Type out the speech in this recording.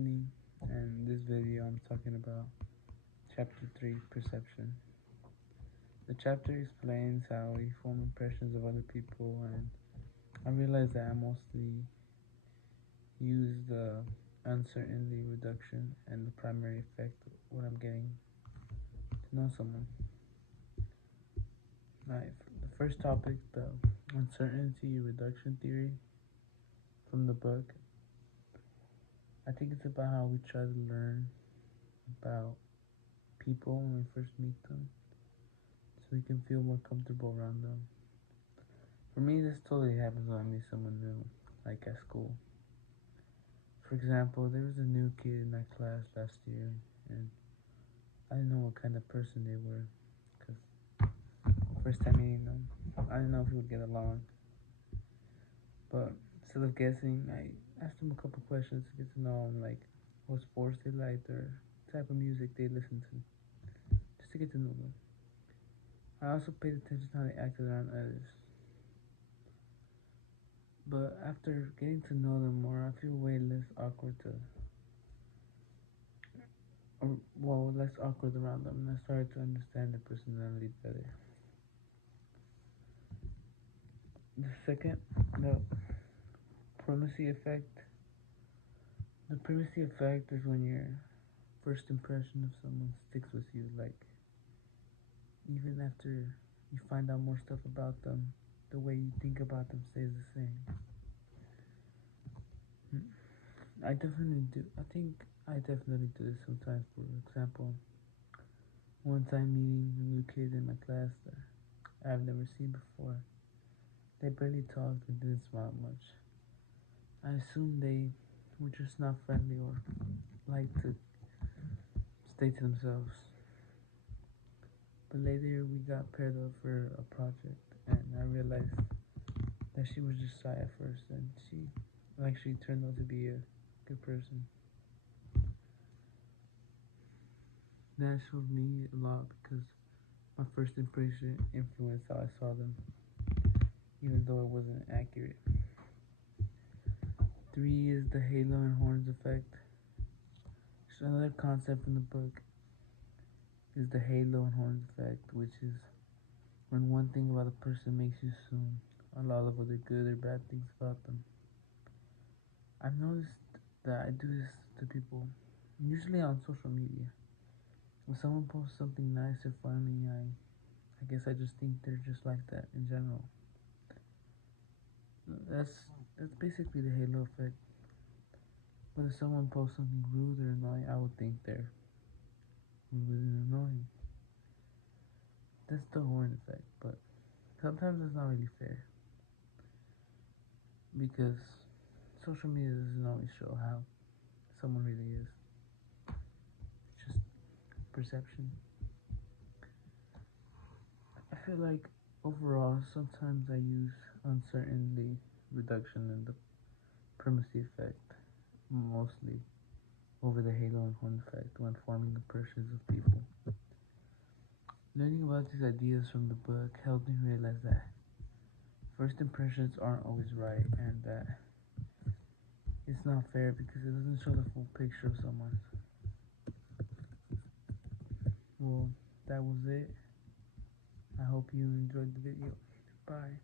Anthony, and in this video I'm talking about Chapter 3, Perception. The chapter explains how we form impressions of other people, and I realized that I mostly use the uncertainty reduction and the primary effect when I'm getting to know someone. The first topic, the uncertainty reduction theory from the book. I think it's about how we try to learn about people when we first meet them so we can feel more comfortable around them. For me, this totally happens when I meet someone new, like at school. For example, there was a new kid in my class last year, and I didn't know what kind of person they were, because first time meeting them, I didn't know if we would get along. But instead of guessing, I asked them a couple questions to get to know them, like what sports they liked or type of music they listened to, just to get to know them. I also paid attention to how they acted around others. But after getting to know them more, I feel way less awkward less awkward around them, and I started to understand their personality better. The primacy effect. The primacy effect is when your first impression of someone sticks with you, like, even after you find out more stuff about them, the way you think about them stays the same. I definitely do. I think I definitely do this sometimes. For example, one time meeting a new kid in my class that I've never seen before. They barely talked and didn't smile much. I assumed they were just not friendly or liked to stay to themselves. But later we got paired up for a project, and I realized that she was just shy at first, and she actually turned out to be a good person. That showed me a lot because my first impression influenced how I saw them, even though it wasn't accurate. 3 is the halo and horns effect. So another concept in the book is the halo and horns effect, which is when one thing about a person makes you assume a lot of other good or bad things about them. I've noticed that I do this to people, usually on social media. When someone posts something nice or funny, I guess I just think they're just like that in general. That's basically the halo effect. But if someone posts something rude or annoying, I would think they're rude and annoying. That's the horn effect, but sometimes it's not really fair because social media doesn't always show how someone really is. It's just perception. I feel like overall, sometimes I use uncertainty reduction and the primacy effect mostly over the halo and horn effect when forming impressions of people. Learning about these ideas from the book helped me realize that first impressions aren't always right, and that it's not fair because it doesn't show the full picture of someone. Well, that was it. I hope you enjoyed the video. Bye.